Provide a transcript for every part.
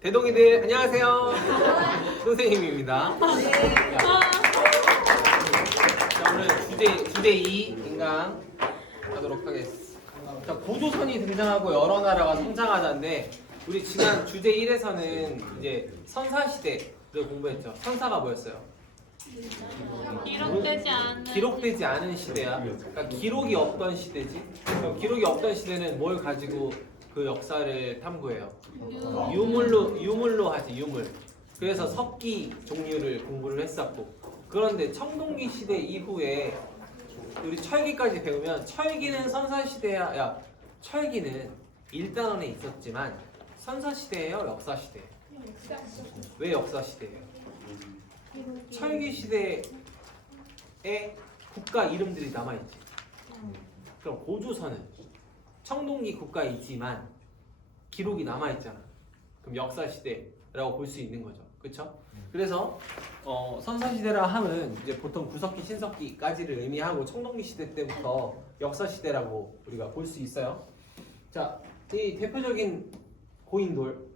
대동이들 안녕하세요. 선생님입니다. 자, 오늘 주제 2 인강 하도록 하겠습니다. 자, 고조선이 등장하고 여러 나라가 성장하자인데 우리 지난 주제 1에서는 이제 선사 시대를 공부했죠. 선사가 뭐였어요? 기록되지 않은 시대야. 그러니까 기록이 없던 시대지. 그럼 기록이 없던 시대는 뭘 가지고 그 역사를 탐구해요? 유물로 하지, 유물. 그래서 석기 종류를 공부를 했었고, 그런데 청동기 시대 이후에 우리 철기까지 배우면 철기는 선사 시대야. 야, 철기는 일단원에 있었지만 선사 시대예요, 역사 시대예요? 왜 역사 시대예요? 철기 시대에 국가 이름들이 남아있지. 그럼 고조선은 청동기 국가이지만 기록이 남아있잖아. 그럼 역사 시대라고 볼 수 있는 거죠. 그렇죠? 그래서 선사 시대라 함은 이제 보통 구석기, 신석기까지를 의미하고 청동기 시대 때부터 역사 시대라고 우리가 볼 수 있어요. 자, 이 대표적인 고인돌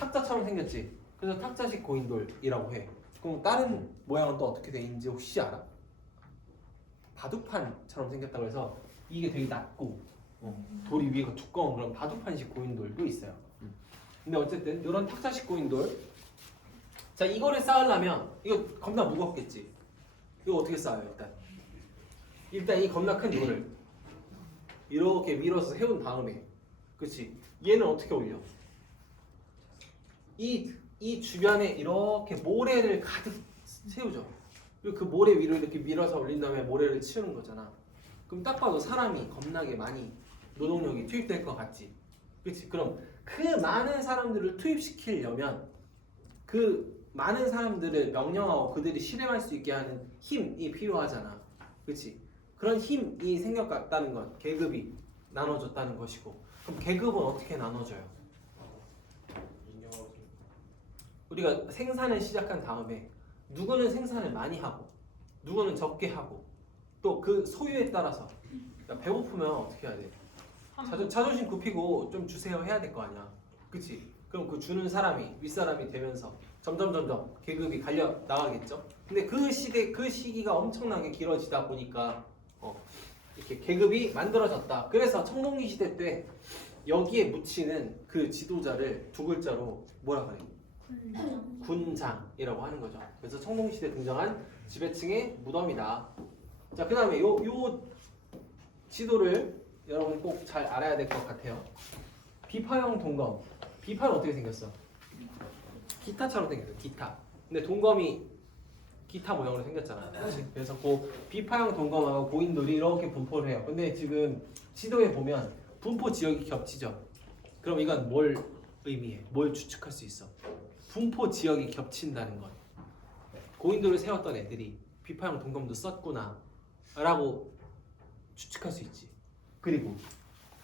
탁자처럼 생겼지. 그래서 탁자식 고인돌이라고 해. 그럼 다른 모양은 또 어떻게 돼 있는지 혹시 알아? 바둑판처럼 생겼다고 해서 이게 되게 낮고 돌이 위가 두꺼운 그런 바둑판식 고인돌도 있어요. 근데 어쨌든 이런 탁자식 고인돌, 자, 이거를 쌓으려면 이거 겁나 무겁겠지. 이거 어떻게 쌓아요? 일단 이 겁나 큰 돌을 이렇게 밀어서 세운 다음에, 그렇지? 얘는 어떻게 올려? 이 주변에 이렇게 모래를 가득 세우죠. 그리고 그 모래 위로 이렇게 밀어서 올린 다음에 모래를 치우는 거잖아. 그럼 딱 봐도 사람이 겁나게 많이 노동력이 투입될 것 같지. 그렇지? 그럼 그 많은 사람들을 투입시키려면 그 많은 사람들을 명령하고 그들이 실행할 수 있게 하는 힘이 필요하잖아. 그렇지? 그런 힘이 생겼다는 건 계급이 나눠졌다는 것이고, 그럼 계급은 어떻게 나눠져요? 우리가 생산을 시작한 다음에 누구는 생산을 많이 하고 누구는 적게 하고 또 그 소유에 따라서, 그러니까 배고프면 어떻게 해야 돼? 자존심 굽히고 좀 주세요 해야 될 거 아니야. 그치? 그럼 그 주는 사람이 윗사람이 되면서 점점 계급이 갈려 나가겠죠. 근데 그 시기가 엄청나게 길어지다 보니까 이렇게 계급이 만들어졌다. 그래서 청동기 시대 때 여기에 묻히는 그 지도자를 두 글자로 뭐라 그래? 군장이라고 하는 거죠. 그래서 청동기 시대에 등장한 지배층의 무덤이다. 자, 그 다음에 요 지도를 여러분 꼭 잘 알아야 될 것 같아요. 비파형 동검. 비파는 어떻게 생겼어? 기타처럼 생겼어. 기타. 근데 동검이 기타 모양으로 생겼잖아. 그래서 그 비파형 동검하고 고인돌이 이렇게 분포를 해요. 근데 지금 지도에 보면 분포 지역이 겹치죠. 그럼 이건 뭘 의미해? 뭘 추측할 수 있어? 분포 지역이 겹친다는 것. 고인돌을 세웠던 애들이 비파형 동검도 썼구나 라고 추측할 수 있지. 그리고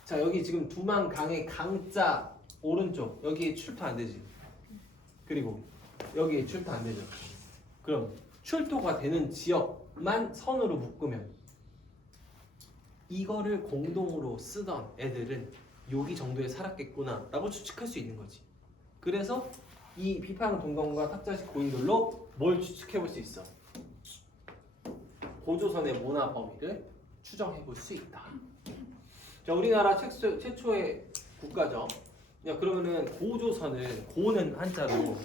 자, 여기 지금 두만강의 강자 오른쪽 여기에 출토 안 되지. 그리고 여기에 출토 안 되죠. 그럼 출토가 되는 지역만 선으로 묶으면 이거를 공동으로 쓰던 애들은 여기 정도에 살았겠구나 라고 추측할 수 있는 거지. 그래서 이 비파형 동검과 탁자식 고인돌로 뭘 추측해 볼 수 있어? 고조선의 문화 범위를 추정해 볼 수 있다. 자, 우리나라 최초의 국가죠. 야, 그러면은 고조선은, 고는 한자로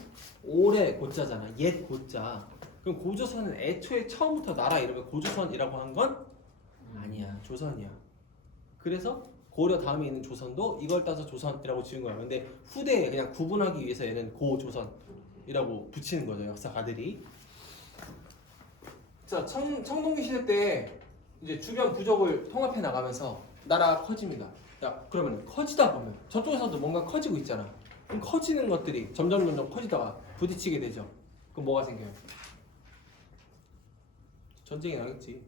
오래 고자잖아. 옛 고자. 그럼 고조선은 애초에 처음부터 나라 이름을 고조선이라고 한 건 아니야. 조선이야. 그래서 고려 다음에 있는 조선도 이걸 따서 조선이라고 지은 거야. 근데 후대에 그냥 구분하기 위해서 얘는 고조선이라고 붙이는 거죠, 역사가들이. 자, 청동기 시대 때 이제 주변 부족을 통합해 나가면서 나라가 커집니다. 야, 그러면 커지다 보면 저쪽에서도 뭔가 커지고 있잖아. 그럼 커지는 것들이 점점 커지다가 부딪히게 되죠. 그럼 뭐가 생겨요? 전쟁이 나겠지.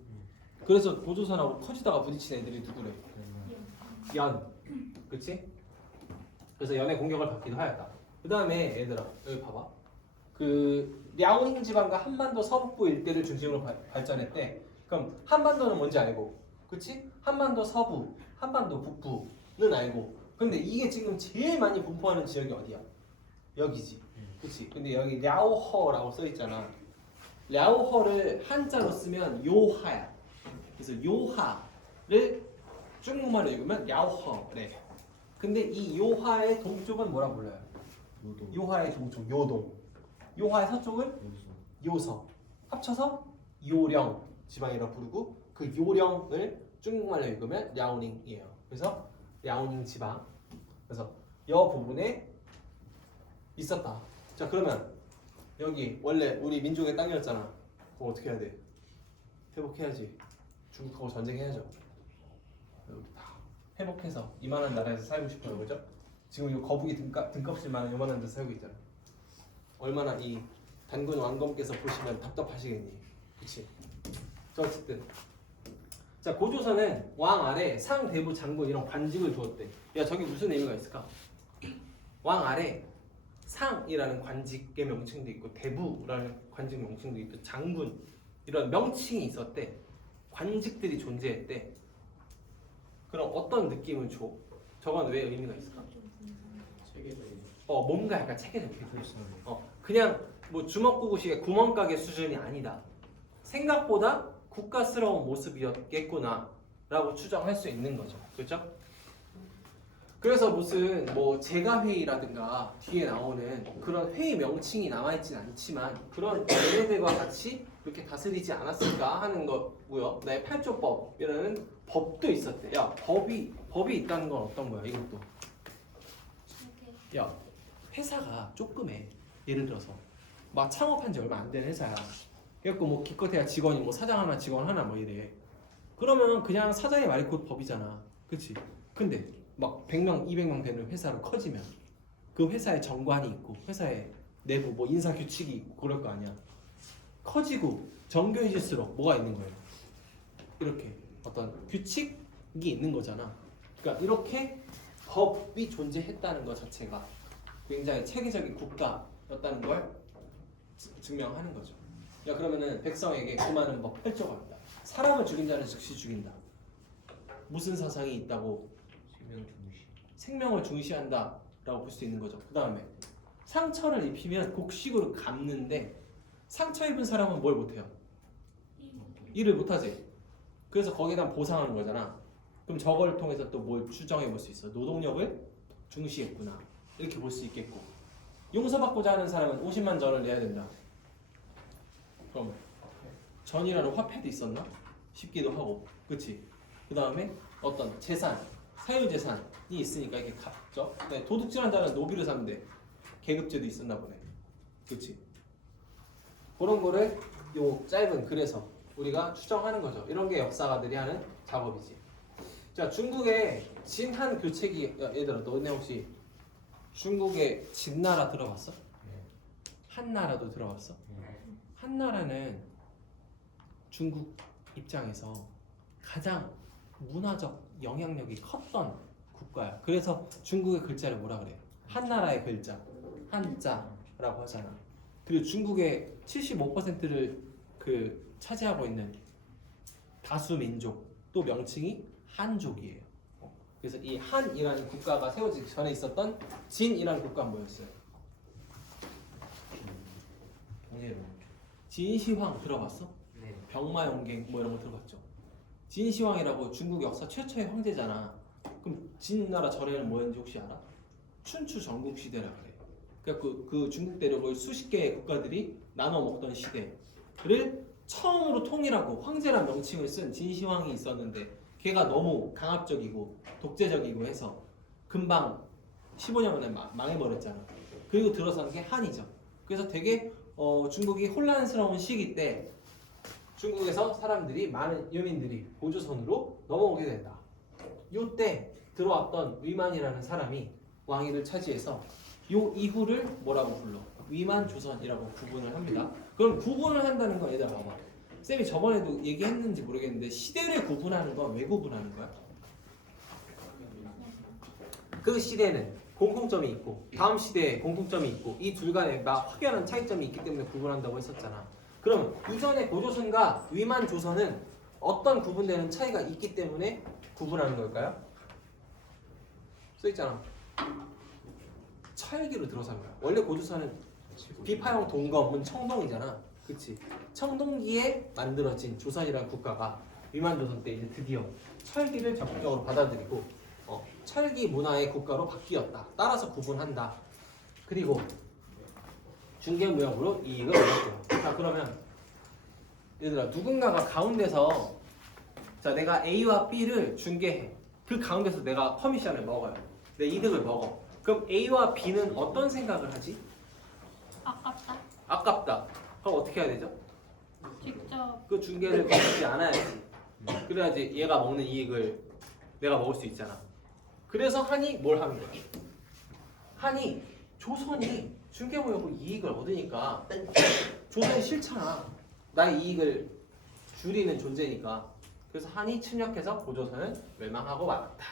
그래서 고조선하고 커지다가 부딪힌 애들이 누구래? 연. 그치? 그래서 연의 공격을 받기도 하였다. 그 다음에 얘들아, 여기 봐봐. 그 랴오닝 지방과 한반도 서북부 일대를 중심으로 발전했대. 그럼 한반도는 뭔지 알고, 그치? 한반도 서부, 한반도 북부는 알고, 근데 이게 지금 제일 많이 분포하는 지역이 어디야? 여기지. 그치? 근데 여기 랴오허라고 써 있잖아. 랴오허를 한자로 쓰면 요하야. 그래서 요하를 중국말로 읽으면 랴오허래. 근데 이 요하의 동쪽은 뭐라 불러요? 요동. 요하의 동쪽 요동. 요하의 서쪽은 요소. 요서. 합쳐서 요령 지방이라고 부르고 그 요령을 중국말로 읽으면 랴오닝이에요. 그래서 랴오닝 지방. 그래서 여 부분에 있었다. 자 그러면 여기 원래 우리 민족의 땅이었잖아. 그럼 어떻게 해야 돼? 회복해야지. 중국하고 전쟁해야죠. 여기 다 회복해서 이만한 나라에서 살고 싶어요, 그죠? 지금 이 거북이 등껍질만한 요만한 데 살고 있잖아. 얼마나 이 단군 왕검께서 보시면 답답하시겠니? 그치? 자 어쨌든 자 고조선은 왕 아래 상, 대부, 장군 이런 관직을 두었대. 야 저게 무슨 의미가 있을까? 왕 아래 상이라는 관직의 명칭도 있고 대부라는 관직 명칭도 있고 장군 이런 명칭이 있었대. 관직들이 존재했대. 그럼 어떤 느낌을 줘? 저건 왜 의미가 있을까? 체계적인. 뭔가 약간 체계적이야. 불쌍해. 그냥 뭐 주먹구구식의 구멍가게 수준이 아니다. 생각보다 국가스러운 모습이었겠구나 라고 추정할 수 있는 거죠. 그렇죠? 그래서 무슨 뭐 제가회의라든가 뒤에 나오는 그런 회의 명칭이 남아있진 않지만 그런 얘네들과 같이 그렇게 다스리지 않았을까 하는 거고요. 네, 팔조법이라는 법도 있었대. 야, 법이 있다는 건 어떤 거야? 이것도. 야, 회사가 조그매. 예를 들어서 막 창업한 지 얼마 안 된 회사야. 그래갖고 뭐 기껏해야 직원이 뭐 사장 하나 직원 하나 뭐 이래. 그러면 그냥 사장의 말이 곧 법이잖아. 그치? 근데 막 100명, 200명 되는 회사로 커지면 그 회사에 정관이 있고 회사에 내부 뭐 인사 규칙이 있고 그럴 거 아니야. 커지고 정교해질수록 뭐가 있는 거예요? 이렇게 어떤 규칙이 있는 거잖아. 그러니까 이렇게 법이 존재했다는 것 자체가 굉장히 체계적인 국가였다는 걸 증명하는 거죠. 야 그러면은 백성에게 금하는 법 8조가 있다. 사람을 죽인 자는 즉시 죽인다. 무슨 사상이 있다고? 생명 중시. 생명을 중시한다 라고 볼 수 있는 거죠. 그 다음에 상처를 입히면 곡식으로 갚는데 상처 입은 사람은 뭘 못해요? 일을 못하지. 그래서 거기다 보상하는 거잖아. 그럼 저걸 통해서 또 뭘 추정해 볼 수 있어? 노동력을 중시했구나 이렇게 볼 수 있겠고, 용서받고자 하는 사람은 50만 전을 내야 된다. 그럼 전이라는 화폐도 있었나? 싶기도 하고, 그치? 그 다음에 어떤 재산, 사유재산이 있으니까 이게 갚죠. 네, 도둑질한 자는 노비를 사면 돼. 계급제도 있었나 보네. 그치? 그런 거를 요 짧은 글에서 우리가 추정하는 거죠. 이런 게 역사가들이 하는 작업이지. 자, 중국의 진한 교체기, 얘들아 너네 혹시 중국의 진나라 들어봤어? 한나라도 들어봤어? 한나라는 중국 입장에서 가장 문화적 영향력이 컸던 국가야. 그래서 중국의 글자를 뭐라 그래? 한나라의 글자, 한자라고 하잖아. 그리고 중국의 75%를 차지하고 있는 다수 민족 또 명칭이 한족이에요. 그래서 이 한이라는 국가가 세워지기 전에 있었던 진이라는 국가는 뭐였어요? 동해로. 진시황 들어봤어? 네. 병마용갱 뭐 이런 거 들어봤죠? 진시황이라고 중국 역사 최초의 황제잖아. 그럼 진나라 전에는 뭐였는지 혹시 알아? 춘추 전국 시대라 그래. 그러니까 그 중국 대륙을 수십 개의 국가들이 나눠 먹던 시대를 처음으로 통일하고 황제란 명칭을 쓴 진시황이 있었는데 걔가 너무 강압적이고 독재적이고 해서 금방 15년 만에 망해버렸잖아. 그리고 들어선 게 한이죠. 그래서 되게 중국이 혼란스러운 시기 때 중국에서 사람들이 많은 유민들이 고조선으로 넘어오게 된다. 이때 들어왔던 위만이라는 사람이 왕위를 차지해서 요 이후를 뭐라고 불러? 위만조선이라고 구분을 합니다. 그럼 구분을 한다는 건 얘들아 봐봐. 쌤이 저번에도 얘기했는지 모르겠는데 시대를 구분하는 건 왜 구분하는 거야? 그 시대는 공통점이 있고 다음 시대에 공통점이 있고 이 둘 간에 막 확연한 차이점이 있기 때문에 구분한다고 했었잖아. 그럼 이전의 고조선과 위만조선은 어떤 구분되는 차이가 있기 때문에 구분하는 걸까요? 써있잖아. 철기로 들어선 거야. 원래 고조선은 비파형 동검은 청동이잖아. 그치? 청동기에 만들어진 조선이라는 국가가 위만조선 때 이제 드디어 철기를 적극적으로 받아들이고 철기 문화의 국가로 바뀌었다. 따라서 구분한다. 그리고 중개무역으로 이익을 얻었고요. 자 그러면 얘들아 누군가가 가운데서 자 내가 A와 B를 중개해. 그 가운데서 내가 커미션을 먹어요. 내 이득을 먹어. 그럼 A와 B는 어떤 생각을 하지? 아깝다. 아깝다. 그럼 어떻게 해야 되죠? 직접 그 중개를 거치지 않아야지. 그래야지 얘가 먹는 이익을 내가 먹을 수 있잖아. 그래서 한이 뭘 하는 거야? 한이 조선이 중개무역으로 이익을 얻으니까 조선이 싫잖아. 나의 이익을 줄이는 존재니까. 그래서 한이 침략해서 고조선은 멸망하고 말았다.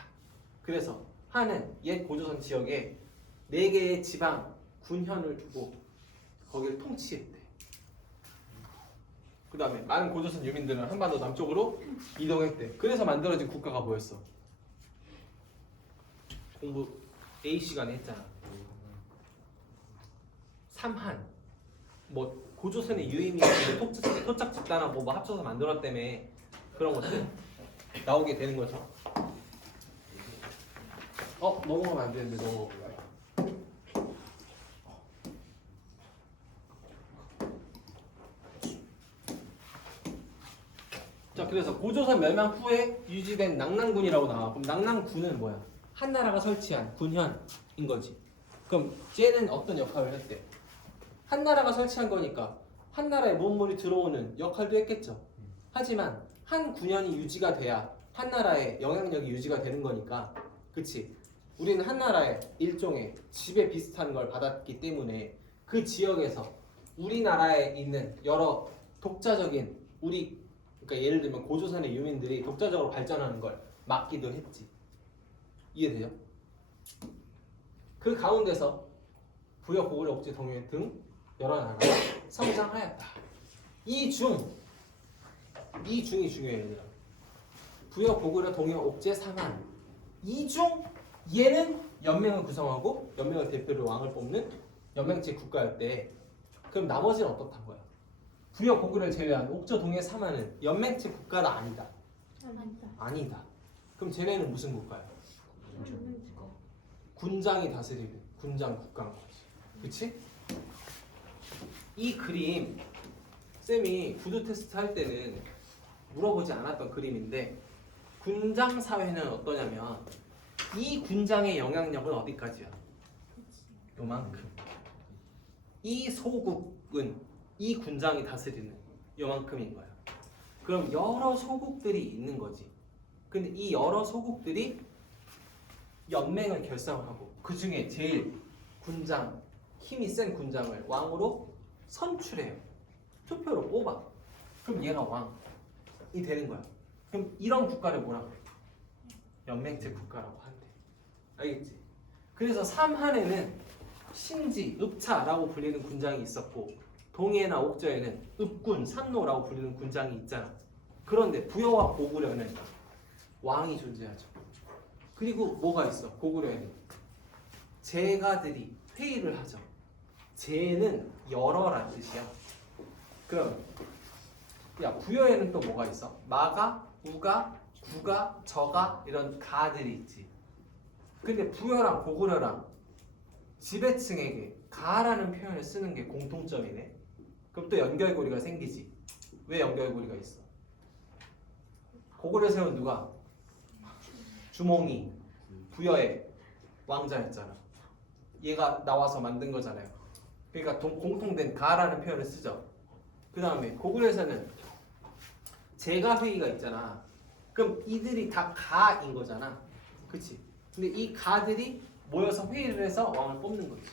그래서 한은 옛 고조선 지역에 4개의 지방 군현을 두고 거기를 통치했대. 그 다음에 많은 고조선 유민들은 한반도 남쪽으로 이동했대. 그래서 만들어진 국가가 뭐였어? 공부 A 시간에 했잖아. 삼한. 뭐 고조선의 유임이 토착 집단하고 뭐 합쳐서 만들었다며 그런 것들 나오게 되는 거죠. 넘어가면 안 되는데 넘어가. 자, 그래서 고조선 멸망 후에 유지된 낙랑군이라고 나와. 그럼 낙랑군은 뭐야? 한나라가 설치한 군현인 거지. 그럼 쟤는 어떤 역할을 했대? 한나라가 설치한 거니까 한나라에 문물이 들어오는 역할도 했겠죠. 하지만 한 군현이 유지가 돼야 한나라의 영향력이 유지가 되는 거니까, 그치? 우리는 한나라의 일종의 지배 비슷한 걸 받았기 때문에 그 지역에서 우리나라에 있는 여러 독자적인 그러니까 예를 들면 고조선의 유민들이 독자적으로 발전하는 걸 막기도 했지. 이해돼요? 그 가운데서 부여, 고구려, 옥제, 동해 등 여러 나라가 성장하였다. 이 중이 중요해요. 얘들아. 부여, 고구려, 동해, 옥제, 상한. 이 중 얘는 연맹을 구성하고 연맹을 대표로 왕을 뽑는 연맹제 국가였대. 그럼 나머지는 어떻단 거야? 부여, 고구려를 제외한 옥저, 동해, 삼한은 연맹제 국가가 아니다. 아니다. 그럼 쟤네는 무슨 국가야? 군장이 다스리는 군장 국가인 거지. 그치? 이 그림 쌤이 구두 테스트 할 때는 물어보지 않았던 그림인데, 군장 사회는 어떠냐면 이 군장의 영향력은 어디까지야? 요만큼. 이 소국은 이 군장이 다스리는 요만큼인 거야. 그럼 여러 소국들이 있는 거지. 근데 이 여러 소국들이 연맹을 결성하고 그 중에 제일 군장, 힘이 센 군장을 왕으로 선출해요. 투표로 뽑아. 그럼 얘가 왕이 되는 거야. 그럼 이런 국가를 뭐라고 해? 연맹제 국가라고 한대. 알겠지? 그래서 삼한에는 신지, 읍차라고 불리는 군장이 있었고, 동해나 옥저에는 읍군, 삼노라고 불리는 군장이 있잖아. 그런데 부여와 고구려는 왕이 존재하죠. 그리고 뭐가 있어? 고구려에는 제가들이 회의를 하죠. 제는 여러란 뜻이야. 그럼 야, 부여에는 또 뭐가 있어? 마가, 우가, 구가, 저가 이런 가들이 있지. 근데 부여랑 고구려랑 지배층에게 가라는 표현을 쓰는 게 공통점이네. 그럼 또 연결고리가 생기지. 왜 연결고리가 있어? 고구려 세운 누가? 주몽이 부여의 왕자였잖아. 얘가 나와서 만든 거잖아요. 그러니까 공통된 가라는 표현을 쓰죠. 그 다음에 고구려에서는 제가회의가 있잖아. 그럼 이들이 다 가인 거잖아. 그치? 근데 이 가들이 모여서 회의를 해서 왕을 뽑는 거지.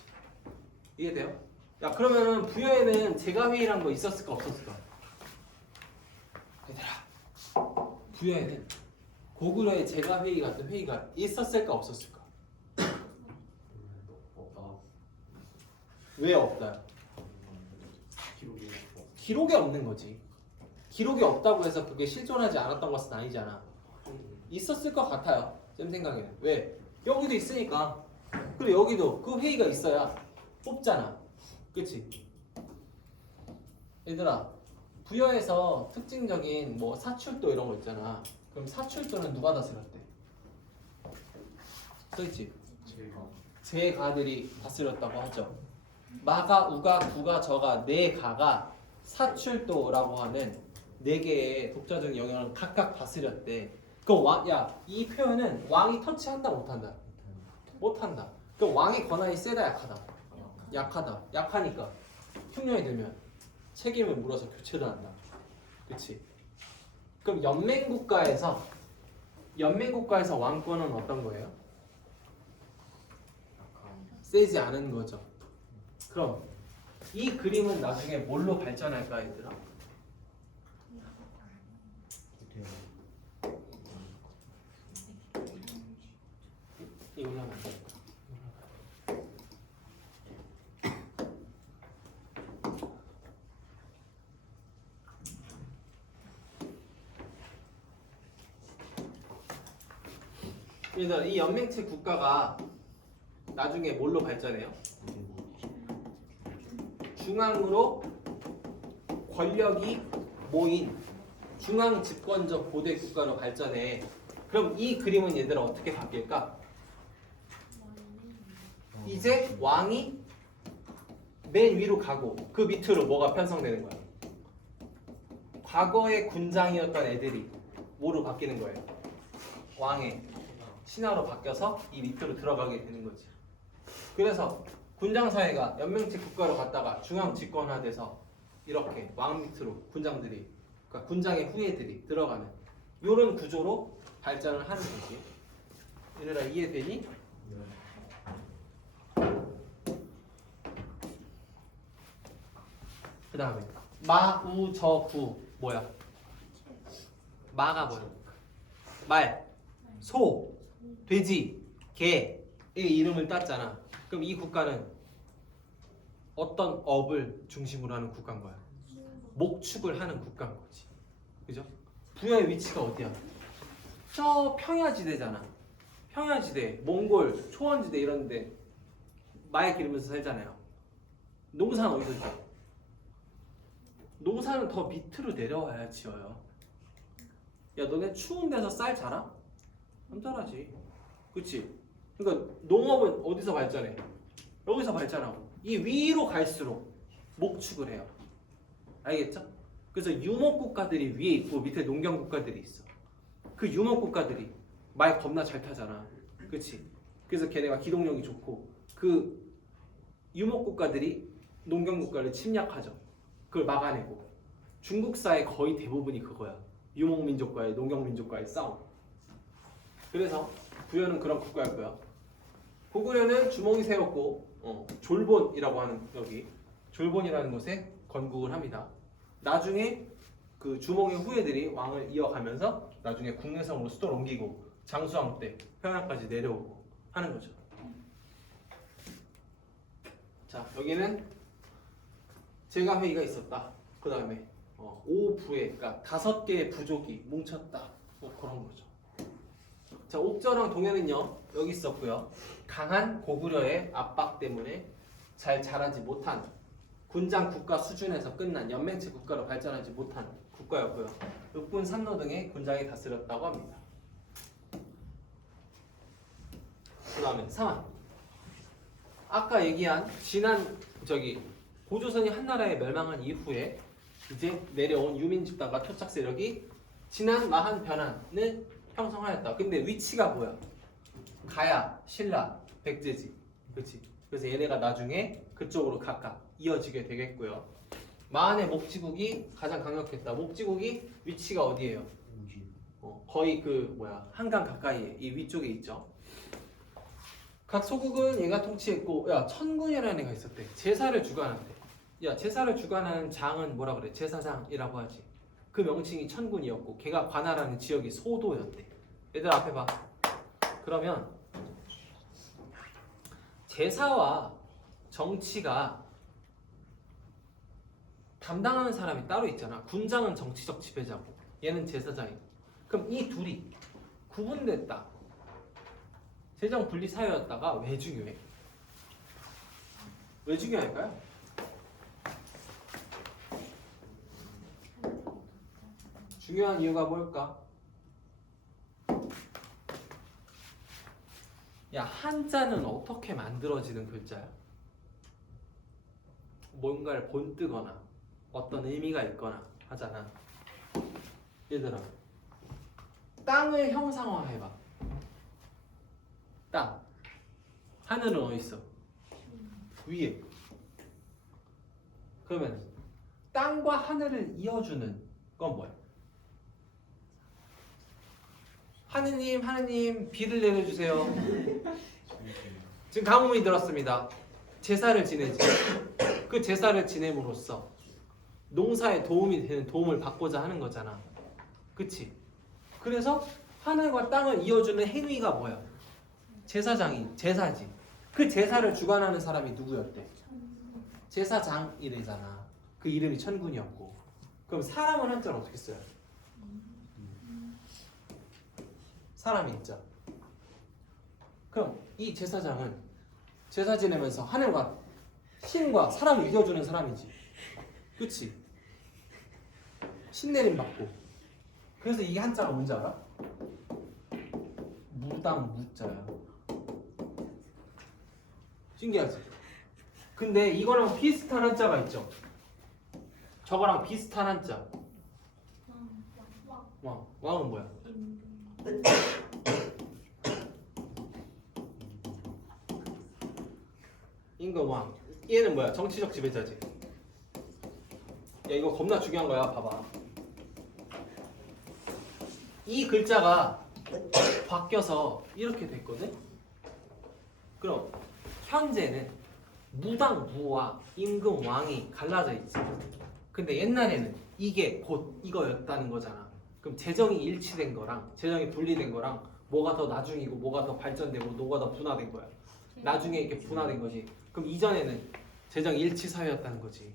이해돼요? 야, 그러면 부여에는 제가회의란 거 있었을까 없었을까? 얘들아, 부여에는 고구려의 제가회의 같은 회의가 있었을까 없었을까? 왜 없다? 기록이 없는 거지. 기록이 없다고 해서 그게 실존하지 않았던 것은 아니잖아. 있었을 것 같아요. 쌤 생각에는. 왜? 여기도 있으니까. 그리고 여기도 그 회의가 있어야 뽑잖아. 그치? 얘들아, 부여에서 특징적인 뭐 사출도 이런 거 있잖아. 그럼 사출도는 누가 다스렸대? 써있지? 제가 제가들이 다스렸다고 하죠. 마가, 우가, 구가, 저가, 네 가가 사출도라고 하는 네 개의 독자적인 영역을 각각 다스렸대. 그 야, 이 표현은 왕이 터치한다 못한다? 못한다. 그럼 왕의 권한이 세다 약하다? 약하다. 약하니까 흉년이 들면 책임을 물어서 교체를 한다. 그치? 그럼 연맹국가에서 왕권은 어떤 거예요? 세지 않은 거죠. 그럼 이 그림은 나중에 뭘로 발전할까 얘들아? 이걸로 하면 안 될까? 그래서 이 연맹체 국가가 나중에 뭘로 발전해요? 중앙으로 권력이 모인 중앙 집권적 고대 국가로 발전해. 그럼 이 그림은 얘들아 어떻게 바뀔까? 이제 왕이 맨 위로 가고 그 밑으로 뭐가 편성되는 거야? 과거의 군장이었던 애들이 뭐로 바뀌는 거예요? 왕의 신하로 바뀌어서 이 밑으로 들어가게 되는 거지. 그래서 군장 사회가 연맹체 국가로 갔다가 중앙 집권화돼서 이렇게 왕 밑으로 군장들이, 그러니까 군장의 후예들이 들어가는 이런 구조로 발전을 하는 거지. 얘들아 이해되니? 그 다음에 마, 우, 저, 구 뭐야? 마가 뭐야? 말, 소, 돼지, 개의 이름을 땄잖아. 그럼 이 국가는 어떤 업을 중심으로 하는 국가인 거야? 목축을 하는 국가인 거지. 그죠? 부여의 위치가 어디야? 저 평야지대잖아. 평야지대, 몽골, 초원지대 이런 데 말 기르면서 살잖아요. 농사는 어디서 지어? 농사는 더 밑으로 내려와야 지어요. 야, 너네 추운 데서 쌀 자라? 안 자라지. 그치? 그러니까 농업은 어디서 발전해? 여기서 발전하고 이 위로 갈수록 목축을 해요. 알겠죠? 그래서 유목국가들이 위에 있고 밑에 농경국가들이 있어. 그 유목국가들이 말 겁나 잘 타잖아. 그치? 그래서 걔네가 기동력이 좋고 그 유목국가들이 농경국가를 침략하죠. 그걸 막아내고 중국사의 거의 대부분이 그거야. 유목민족과의 농경민족과의 싸움. 그래서 부여는 그런 국가였고요. 고구려는 주몽이 세웠고 졸본이라고 하는 여기 졸본이라는 곳에 건국을 합니다. 나중에 그 주몽의 후예들이 왕을 이어가면서 나중에 국내성으로 수도를 옮기고 장수왕 때 평양까지 내려오고 하는 거죠. 자, 여기는 제가 회의가 있었다. 그 다음에 오부에, 그러니까 5개의 부족이 뭉쳤다. 뭐 그런 거죠. 자, 옥저랑 동해는요 여기 있었고요. 강한 고구려의 압박 때문에 잘 자라지 못한 군장 국가 수준에서 끝난 연맹체 국가로 발전하지 못한 국가였고요. 읍군 산로 등의 군장이 다스렸다고 합니다. 그 다음에 상한. 아까 얘기한 지난 고조선이 한나라에 멸망한 이후에 이제 내려온 유민 집단과 토착 세력이 지난 마한 변환을 형성하였다. 근데 위치가 뭐야? 가야, 신라, 백제지. 그렇지? 그래서 얘네가 나중에 그쪽으로 각각 이어지게 되겠고요. 마한의 목지국이 가장 강력했다. 목지국이 위치가 어디예요? 거의 한강 가까이에 이 위쪽에 있죠. 각 소국은 얘가 통치했고, 야, 천군이라는 애가 있었대. 제사를 주관한대. 야, 제사를 주관하는 장은 뭐라 그래? 제사장이라고 하지. 그 명칭이 천군이었고, 걔가 관할하는 지역이 소도였대. 얘들 앞에 봐. 그러면 제사와 정치가 담당하는 사람이 따로 있잖아. 군장은 정치적 지배자고, 얘는 제사장이고. 그럼 이 둘이 구분됐다. 재정 분리 사유였다가 왜 중요해? 왜 중요할까요? 중요한 이유가 뭘까? 야, 한자는 어떻게 만들어지는 글자야? 뭔가를 본뜨거나 어떤 의미가 있거나 하잖아. 얘들아, 땅을 형상화해봐. 땅. 하늘은 어디 있어? 위에. 그러면 땅과 하늘을 이어주는 건 뭐야? 하느님 비를 내려주세요. 지금 가뭄이 들었습니다. 제사를 지내지. 그 제사를 지냄으로써 농사에 도움이 되는 도움을 받고자 하는 거잖아. 그치? 그래서 하늘과 땅을 이어주는 행위가 뭐야? 제사지. 그 제사를 주관하는 사람이 누구였대? 제사장이래잖아. 그 이름이 천군이었고. 그럼 사람은 한자로 어떻게 써요? 사람이 있죠. 그럼 이 제사장은 제사 지내면서 하늘과 신과 사람을 이어주는 사람이지. 그치? 신내림 받고. 그래서 이 한자가 뭔지 알아? 무당 무자야. 신기하지? 근데 이거랑 비슷한 한자가 있죠. 저거랑 비슷한 한자. 왕은 뭐야? 임금왕. 얘는 뭐야? 정치적 지배자지. 야, 이거 겁나 중요한 거야. 봐봐. 이 글자가 바뀌어서 이렇게 됐거든. 그럼 현재는 무당 무와 임금 왕이 갈라져 있지. 근데 옛날에는 이게 곧 이거였다는 거잖아. 그럼 재정이 일치된 거랑 재정이 분리된 거랑 뭐가 더 나중이고 뭐가 더 발전되고 뭐가 더 분화된 거야. 나중에 이렇게 분화된 거지. 그럼 이전에는 재정 일치 사회였다는 거지.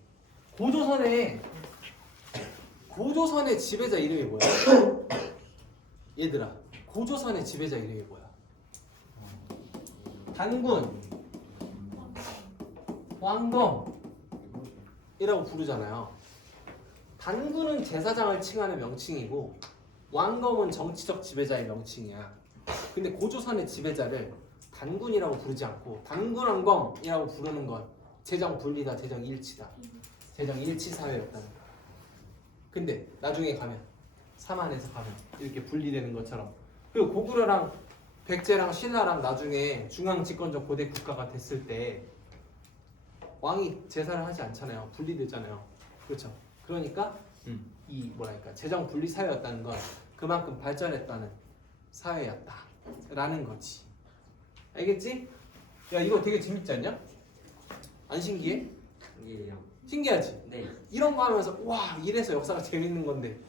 고조선의 지배자 이름이 뭐야? 얘들아, 고조선의 지배자 이름이 뭐야? 단군, 왕검이라고 부르잖아요. 단군은 제사장을 칭하는 명칭이고 왕검은 정치적 지배자의 명칭이야. 근데 고조선의 지배자를 단군이라고 부르지 않고 단군왕검이라고 부르는 건 재정 분리다, 재정 일치다. 재정 일치 사회였다는 거야. 근데 나중에 가면 사만에서 가면 이렇게 분리되는 것처럼. 그리고 고구려랑 백제랑 신라랑 나중에 중앙 집권적 고대 국가가 됐을 때 왕이 제사를 하지 않잖아요. 분리되잖아요. 그렇죠? 그러니까 이 뭐랄까 재정 분리 사회였다는 건 그만큼 발전했다는 사회였다라는 거지. 알겠지? 야, 이거 되게 재밌지 않냐? 안 신기해? 예. 신기하지? 네. 이런 거 하면서 와, 이래서 역사가 재밌는 건데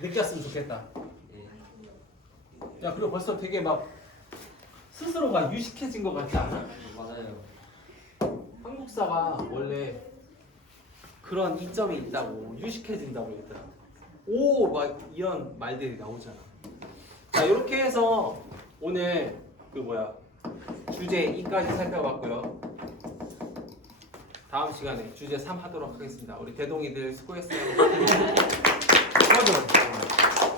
느꼈으면 좋겠다. 예. 야, 그리고 벌써 되게 막 스스로가 유식해진 것 같지 않아? 맞아요. 한국사가 원래 그런 이점이 있다고, 유식해진다고 얘들아. 오, 막 이런 말들이 나오잖아. 자, 이렇게 해서 오늘 주제 2까지 살펴봤고요. 다음 시간에 주제 3 하도록 하겠습니다. 우리 대동이들 수고했어요. 수고하셨습니다.